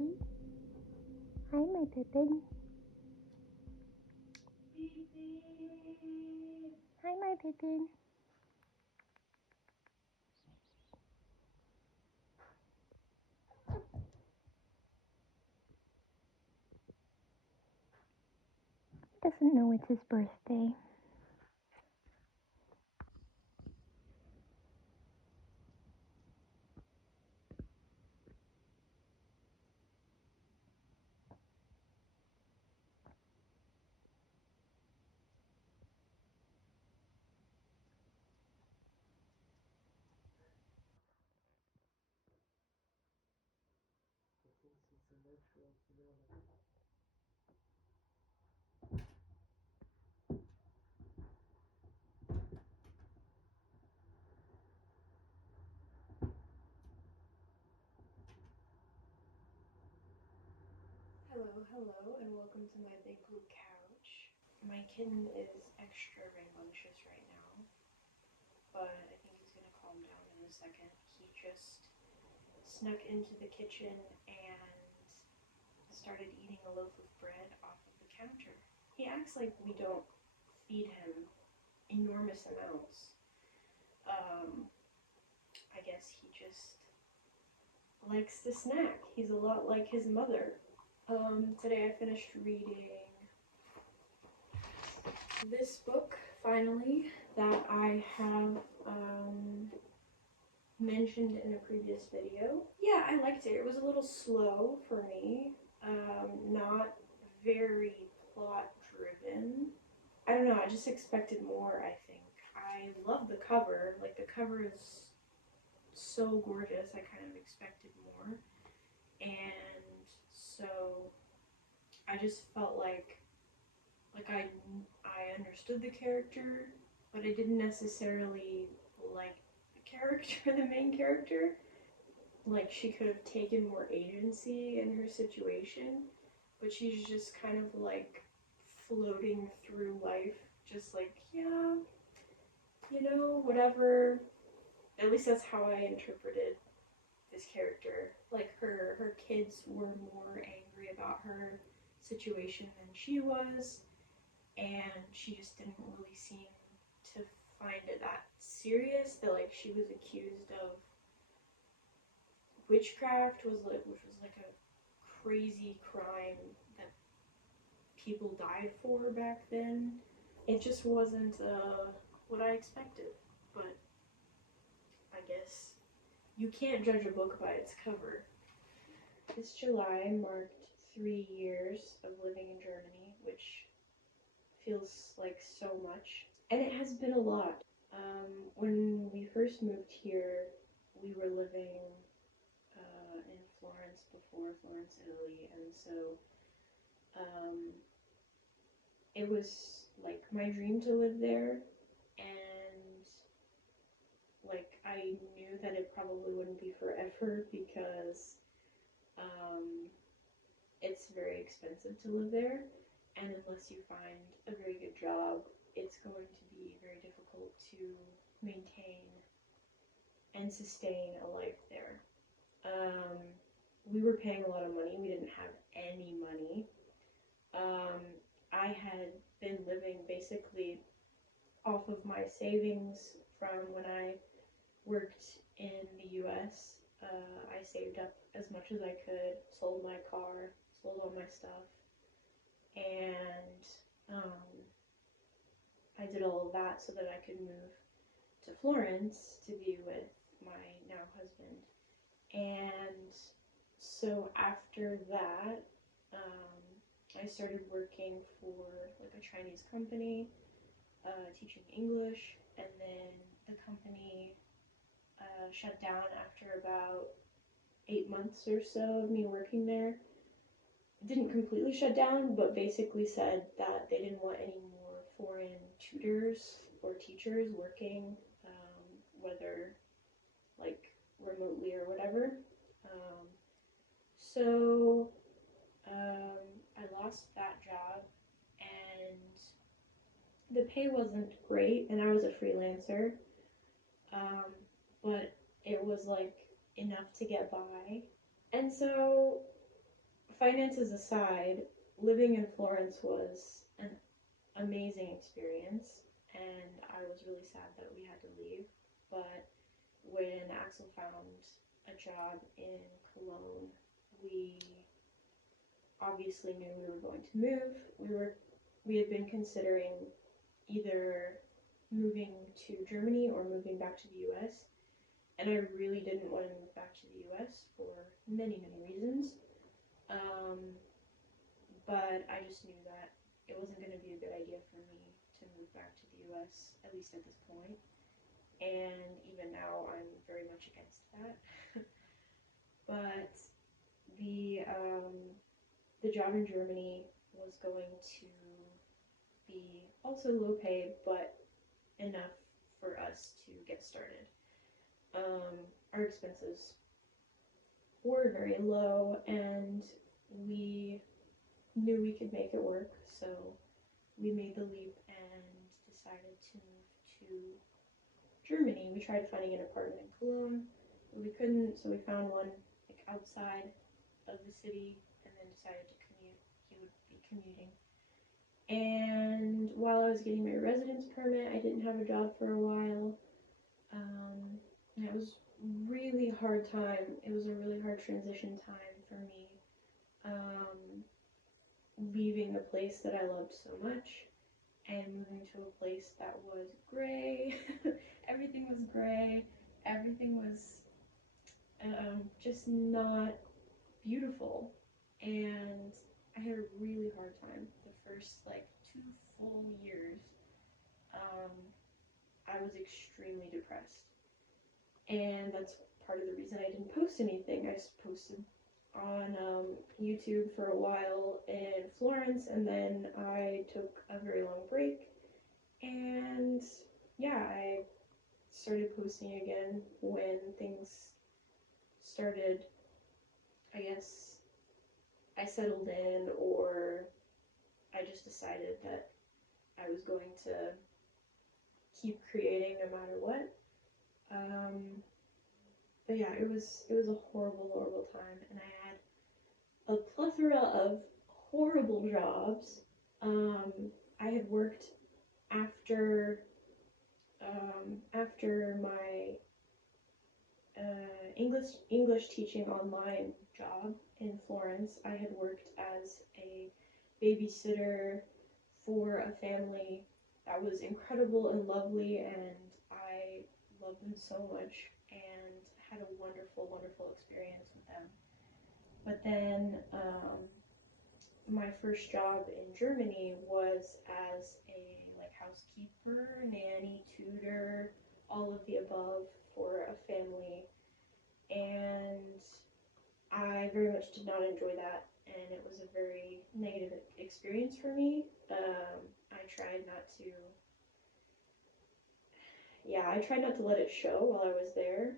baby. Hi, my pippin. Hi, my pippin. Doesn't know it's his birthday. Hello, and welcome to my big blue couch. My kitten is extra rambunctious right now, but I think he's gonna calm down in a second. He just snuck into the kitchen and started eating a loaf of bread off of the counter. He acts like we don't feed him enormous amounts. I guess he just likes to snack. He's a lot like his mother. Today I finished reading this book, finally, that I have mentioned in a previous video. Yeah, I liked it. It was a little slow for me, not very plot driven. I don't know, I just expected more, I think. I love the cover. Like, the cover is so gorgeous, I kind of expected more. And so I just felt like I understood the character, but I didn't necessarily like the character, the main character. Like, she could have taken more agency in her situation, but she's just kind of like floating through life, just like, yeah, whatever. At least that's how I interpreted this character. Like, her kids were more angry about her situation than she was, and she just didn't really seem to find it that serious. That, like, she was accused of witchcraft, which was like a crazy crime that people died for back then. It just wasn't what I expected, but I guess you can't judge a book by its cover. This July marked 3 years of living in Germany, which feels like so much. And it has been a lot. When we first moved here, we were living in Florence before, Florence, Italy, and so it was like my dream to live there, and like I knew that it probably wouldn't be forever because it's very expensive to live there, and unless you find a very good job, it's going to be very difficult to maintain and sustain a life there. We were paying a lot of money. We didn't have any money. I had been living basically off of my savings from when I worked in the US. I saved up as much as I could, sold my car, sold all my stuff, and I did all of that so that I could move to Florence to be with my now husband. And so after that, I started working for like a Chinese company, teaching English, and then the company shut down after about 8 months or so of me working there. It didn't completely shut down, but basically said that they didn't want any more foreign tutors or teachers working, whether like remotely or whatever. So I lost that job, and the pay wasn't great, and I was a freelancer, but it was like enough to get by. And so finances aside, living in Florence was an amazing experience, and I was really sad that we had to leave. But when Axel found a job in Cologne, we obviously knew we were going to move. We had been considering either moving to Germany or moving back to the US, and I really didn't want to move back to the US for many, many reasons. Um, but I just knew that it wasn't going to be a good idea for me to move back to the US, at least at this point. And even now, I'm very much against that. But the job in Germany was going to be also low paid, but enough for us to get started. Our expenses were very low, and we knew we could make it work, so we made the leap and decided to move to Germany. We tried finding an apartment in Cologne, but we couldn't, so we found one like outside of the city, and then decided to commute. He would be commuting. And while I was getting my residence permit, I didn't have a job for a while. And it was really hard time. It was a really hard transition time for me. Leaving a place that I loved so much and moving to a place that was gray. Everything was gray. Everything was just not beautiful. And I had a really hard time the first like 2 full years. I was extremely depressed, and that's part of the reason I didn't post anything. I just posted on YouTube for a while in Florence, and then I took a very long break, and yeah, I started posting again when things started, I guess, I settled in, or I just decided that I was going to keep creating no matter what. But yeah, it was a horrible time, and I had a plethora of horrible jobs. I had worked after my English teaching online job in Florence. I had worked as a babysitter for a family that was incredible and lovely, and I loved them so much and had a wonderful experience with them. But then my first job in Germany was as a like housekeeper, nanny, tutor, all of the above for a family, and I very much did not enjoy that, and it was a very negative experience for me. I tried not to, I tried not to let it show while I was there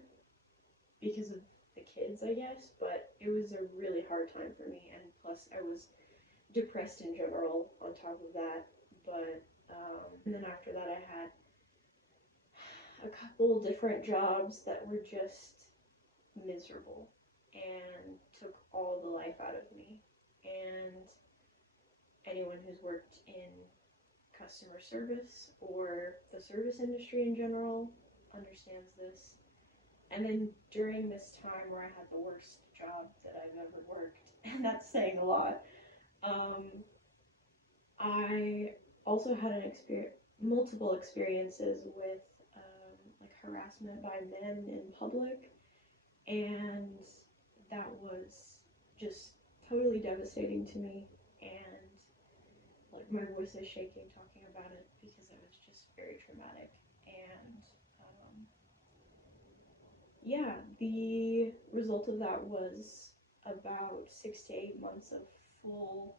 because of the kids, I guess, but it was a really hard time for me, and plus I was depressed in general on top of that. But and then after that, I had a couple different jobs that were just miserable and took all the life out of me. And anyone who's worked in customer service or the service industry in general understands this. And then during this time where I had the worst job that I've ever worked, and that's saying a lot, I also had multiple experiences with like harassment by men in public, and that was just totally devastating to me. And like my voice is shaking talking about it because it was just very traumatic. And yeah, the result of that was about 6 to 8 months of full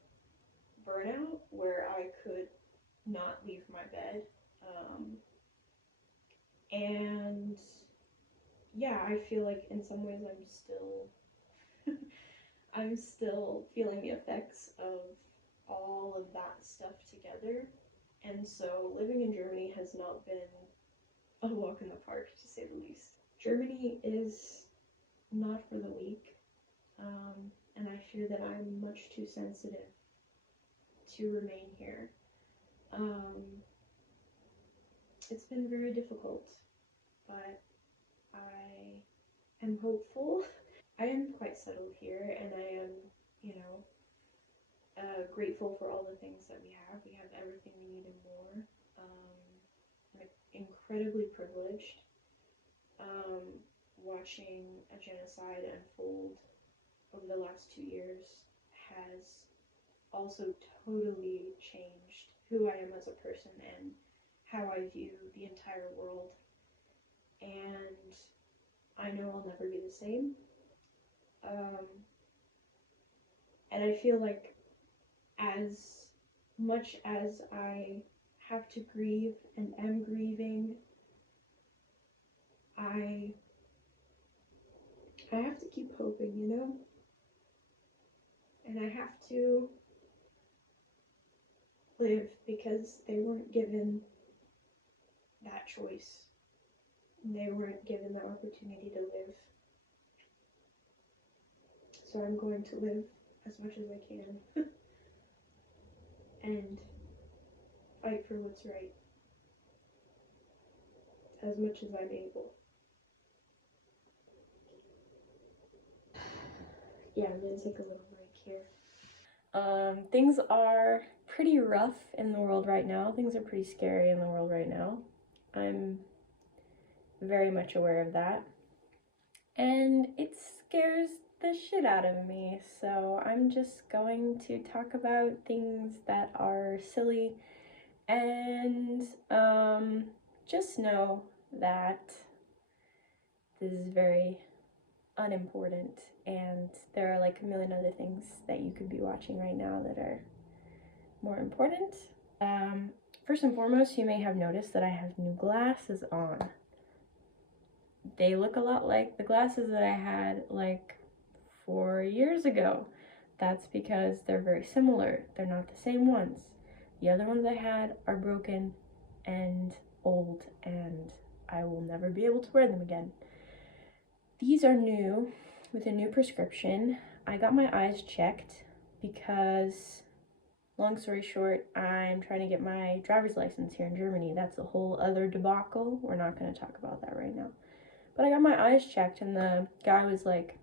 burnout where I could not leave my bed. And yeah, I feel like in some ways I'm still feeling the effects of all of that stuff together. And so living in Germany has not been a walk in the park, to say the least. Germany is not for the weak. and I fear that I'm much too sensitive to remain here. It's been very difficult, but I am hopeful. I am quite settled here, and I am, you know, grateful for all the things that we have. We have everything we need and more. I'm incredibly privileged. Watching a genocide unfold over the last 2 years has also totally changed who I am as a person and how I view the entire world. And I know I'll never be the same. Um, and I feel like as much as I have to grieve and am grieving, I I have to keep hoping, you know? And I have to live because they weren't given that choice. They weren't given the opportunity to live. So I'm going to live as much as I can and fight for what's right as much as I'm able. Yeah, I'm gonna take a little break here. Things are pretty rough in the world right now. Things are pretty scary in the world right now. I'm very much aware of that. And it scares the shit out of me. So I'm just going to talk about things that are silly and just know that this is very unimportant and there are like a million other things that you could be watching right now that are more important. First and foremost, you may have noticed that I have new glasses on. They look a lot like the glasses that I had like 4 years ago. That's because they're very similar. They're not the same ones. The other ones I had are broken and old, and I will never be able to wear them again. These are new with a new prescription. I got my eyes checked because, long story short, I'm trying to get my driver's license here in Germany. That's a whole other debacle. We're not going to talk about that right now. But I got my eyes checked, and the guy was like,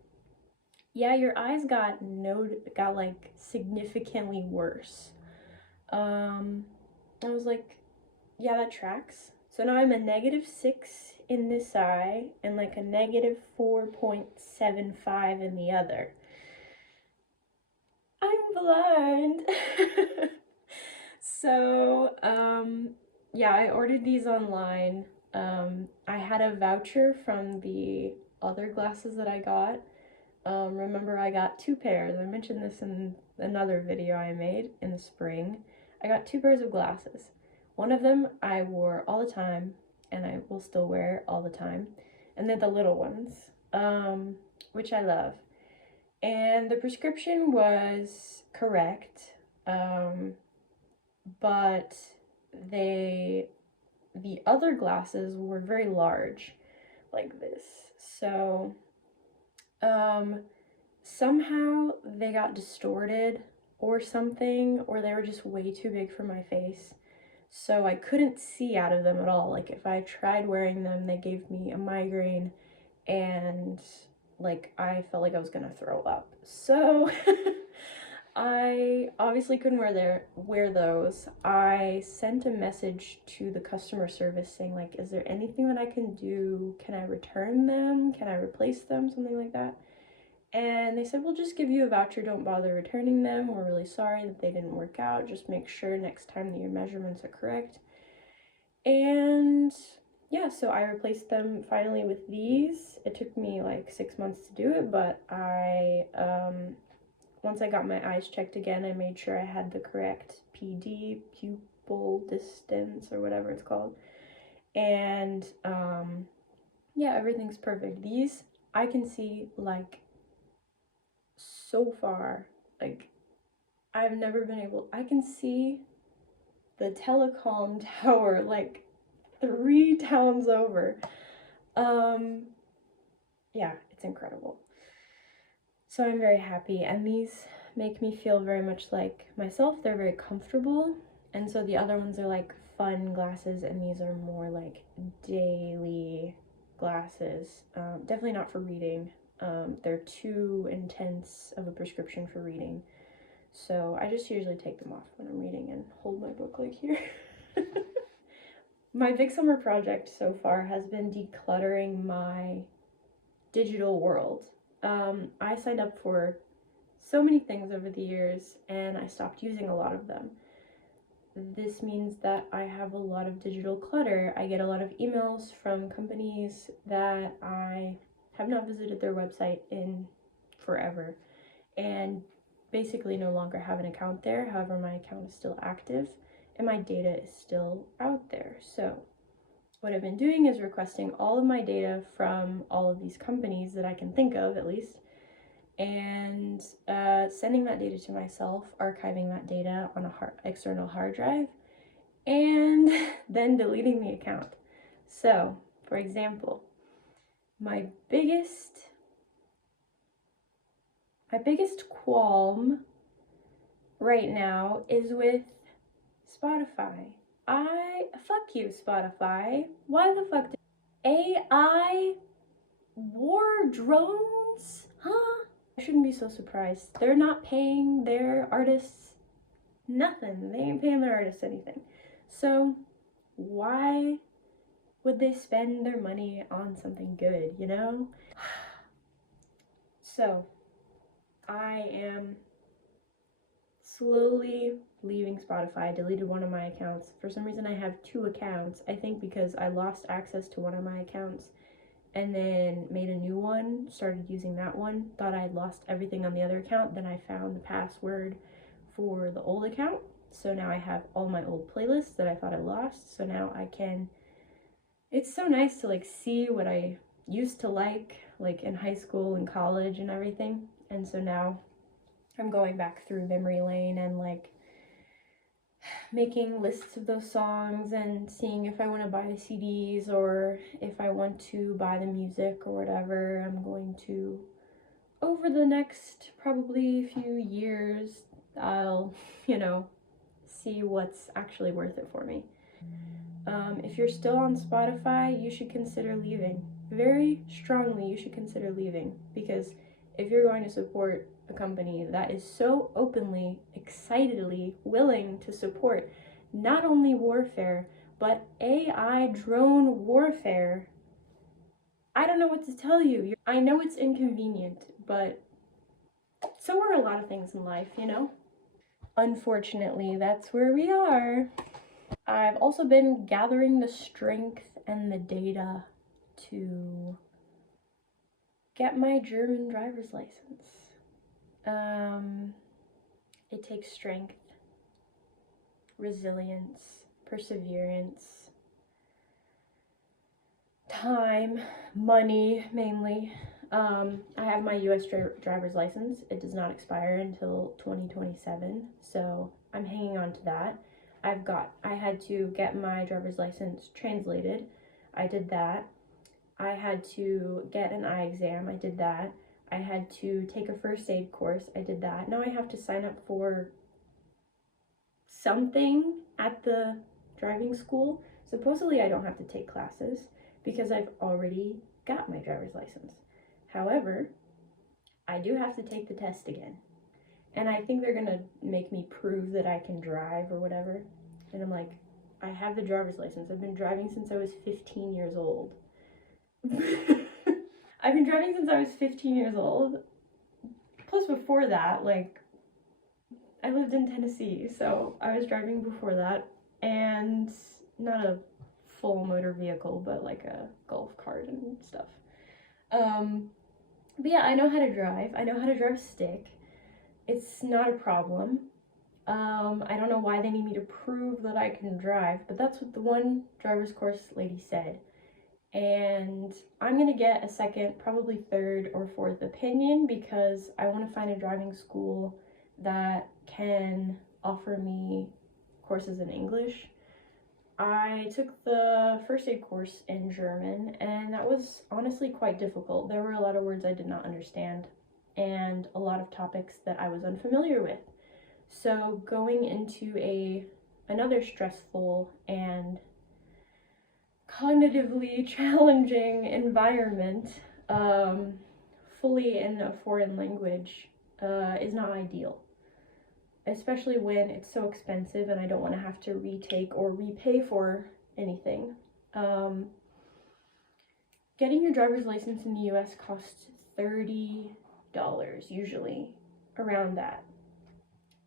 yeah, your eyes got like significantly worse. I was like, yeah, that tracks. So now I'm a -6 in this eye and like a -4.75 in the other. I'm blind. So, yeah, I ordered these online. I had a voucher from the other glasses that I got. Remember, I got 2 pairs. I mentioned this in another video I made in the spring. I got 2 pairs of glasses. One of them I wore all the time, and I will still wear all the time. And then the little ones, which I love. And the prescription was correct, but the other glasses were very large, like this. So, somehow they got distorted or something, or they were just way too big for my face. So I couldn't see out of them at all. Like if I tried wearing them, they gave me a migraine and like I felt like I was gonna throw up. So I obviously couldn't wear those. I sent a message to the customer service saying like, is there anything that I can do? Can I return them? Can I replace them? Something like that. And they said, we'll just give you a voucher. Don't bother returning them. We're really sorry that they didn't work out. Just make sure next time that your measurements are correct. And yeah, so I replaced them finally with these. It took me like 6 months to do it, but once I got my eyes checked again, I made sure I had the correct PD, pupil distance, or whatever it's called. And yeah, everything's perfect. These I can see like so far. Like I've never been able, I can see the telecom tower like 3 towns over. Yeah, it's incredible. So I'm very happy, and these make me feel very much like myself. They're very comfortable, and so the other ones are like fun glasses, and these are more like daily glasses. Definitely not for reading. They're too intense of a prescription for reading, so I just usually take them off when I'm reading and hold my book like here. My big summer project so far has been decluttering my digital world. I signed up for so many things over the years and I stopped using a lot of them. This means that I have a lot of digital clutter. I get a lot of emails from companies that I have not visited their website in forever and basically no longer have an account there. However, my account is still active and my data is still out there. So what I've been doing is requesting all of my data from all of these companies that I can think of, at least, and sending that data to myself, archiving that data on a external hard drive, and then deleting the account. So, for example, my biggest qualm right now is with Spotify. Fuck you, Spotify. Why the fuck did AI war drones? Huh? I shouldn't be so surprised. They're not paying their artists nothing. They ain't paying their artists anything. So why would they spend their money on something good, you know? So I am slowly leaving Spotify. I deleted one of my accounts. For some reason I have two accounts. I think because I lost access to one of my accounts and then made a new one, started using that one, thought I had lost everything on the other account. Then I found the password for the old account. So now I have all my old playlists that I thought I lost. So now I can, it's so nice to like see what I used to like in high school and college and everything. And so now I'm going back through memory lane and like making lists of those songs and seeing if I want to buy the CDs or if I want to buy the music or whatever. I'm going to, over the next probably few years, I'll, see what's actually worth it for me. If you're still on Spotify, you should consider leaving. Very strongly, you should consider leaving, because if you're going to support a company that is so openly, excitedly willing to support not only warfare, but AI drone warfare, I don't know what to tell you. I know it's inconvenient, but so are a lot of things in life, Unfortunately, that's where we are. I've also been gathering the strength and the data to get my German driver's license. It takes strength, resilience, perseverance, time, money mainly. I have my US driver's license. It does not expire until 2027, so I'm hanging on to that. I had to get my driver's license translated. I did that. I had to get an eye exam. I did that. I had to take a first aid course. I did that. Now I have to sign up for something at the driving school. Supposedly I don't have to take classes because I've already got my driver's license. However, I do have to take the test again. And I think they're gonna make me prove that I can drive or whatever. And I'm like, I have the driver's license. I've been driving since I was 15 years old. I've been driving since I was 15 years old. Plus, before that, I lived in Tennessee, so I was driving before that. And not a full motor vehicle, but like a golf cart and stuff. But yeah, I know how to drive. I know how to drive stick. It's not a problem. I don't know why they need me to prove that I can drive, but that's what the one driver's course lady said. And I'm gonna get a second, probably third or fourth opinion, because I want to find a driving school that can offer me courses in English. I took the first aid course in German, and that was honestly quite difficult. There were a lot of words I did not understand. and a lot of topics that I was unfamiliar with. So going into another stressful and cognitively challenging environment, fully in a foreign language, is not ideal, especially when it's so expensive and I don't want to have to retake or repay for anything. Getting your driver's license in the US costs $30 usually, around that.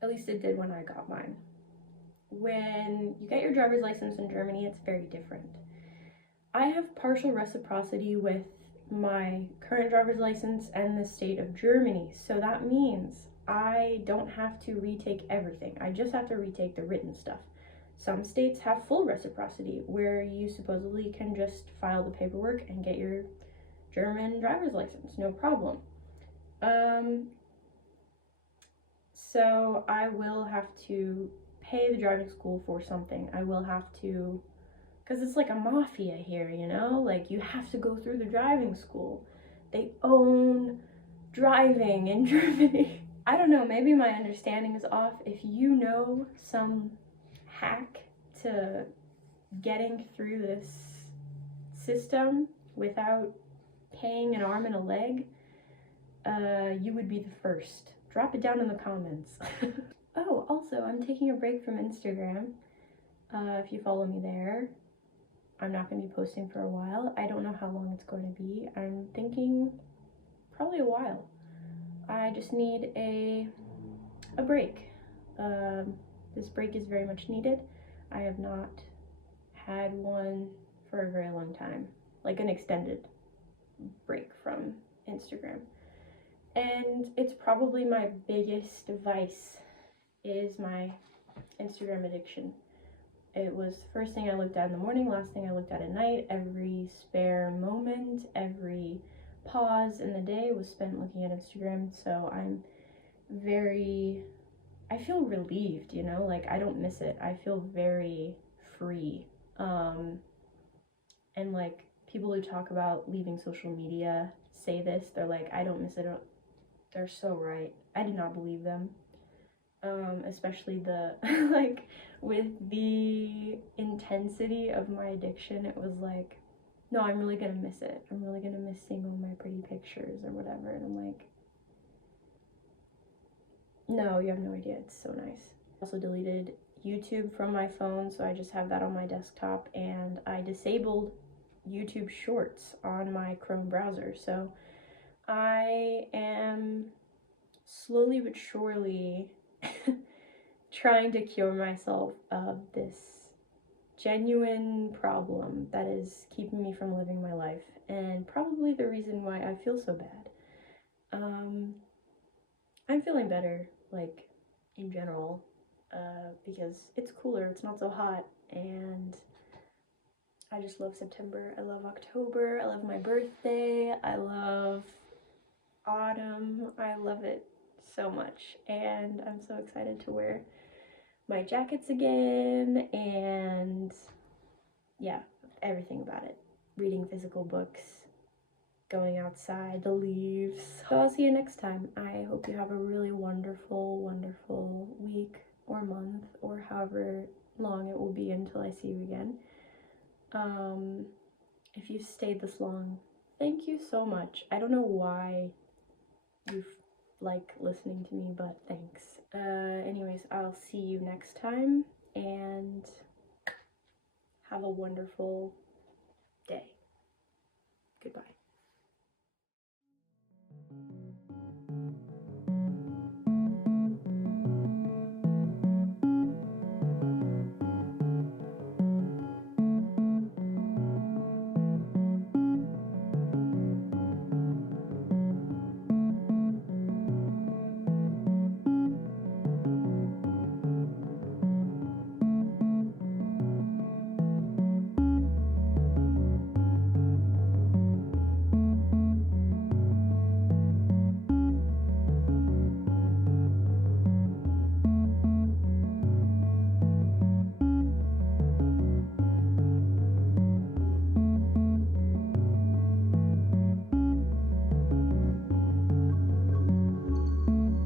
At least it did when I got mine. When you get your driver's license in Germany, it's very different. I have partial reciprocity with my current driver's license and the state of Germany, so that means I don't have to retake everything. I just have to retake the written stuff. Some states have full reciprocity, where you supposedly can just file the paperwork and get your German driver's license, no problem. So I will have to pay the driving school for something. I will have to, because it's like a mafia here, you know? Like, you have to go through the driving school. They own driving in Germany. I don't know, maybe my understanding is off. If you know some hack to getting through this system without paying an arm and a leg, you would be the first. Drop it down in the comments. Oh, also, I'm taking a break from Instagram. If you follow me there, I'm not going to be posting for a while. I don't know how long it's going to be. I'm thinking probably a while. I just need a break. This break is very much needed. I have not had one for a very long time, like an extended break from Instagram. And it's probably my biggest vice is my Instagram addiction. It was the first thing I looked at in the morning, last thing I looked at night. Every spare moment, every pause in the day was spent looking at Instagram. So I feel relieved, you know, like I don't miss it. I feel very free. And like people who talk about leaving social media say this, they're like, I don't miss it. They're so right. I did not believe them. Especially the, like, with the intensity of my addiction, it was like, no, I'm really gonna miss it. I'm really gonna miss seeing all my pretty pictures or whatever. And I'm like, no, you have no idea. It's so nice. I also deleted YouTube from my phone, so I just have that on my desktop, and I disabled YouTube Shorts on my Chrome browser. So I am slowly but surely trying to cure myself of this genuine problem that is keeping me from living my life, and probably the reason why I feel so bad. I'm feeling better, like, in general, because it's cooler, it's not so hot, and I just love September. I love October. I love my birthday. I love autumn. I love it so much, and I'm so excited to wear my jackets again, and yeah, everything about it. Reading physical books, going outside, the leaves. So I'll see you next time. I hope you have a really wonderful, wonderful week or month or however long it will be until I see you again. If you've stayed this long, thank you so much. I don't know why you like listening to me, but thanks. Anyways, I'll see you next time, and have a wonderful day. Goodbye.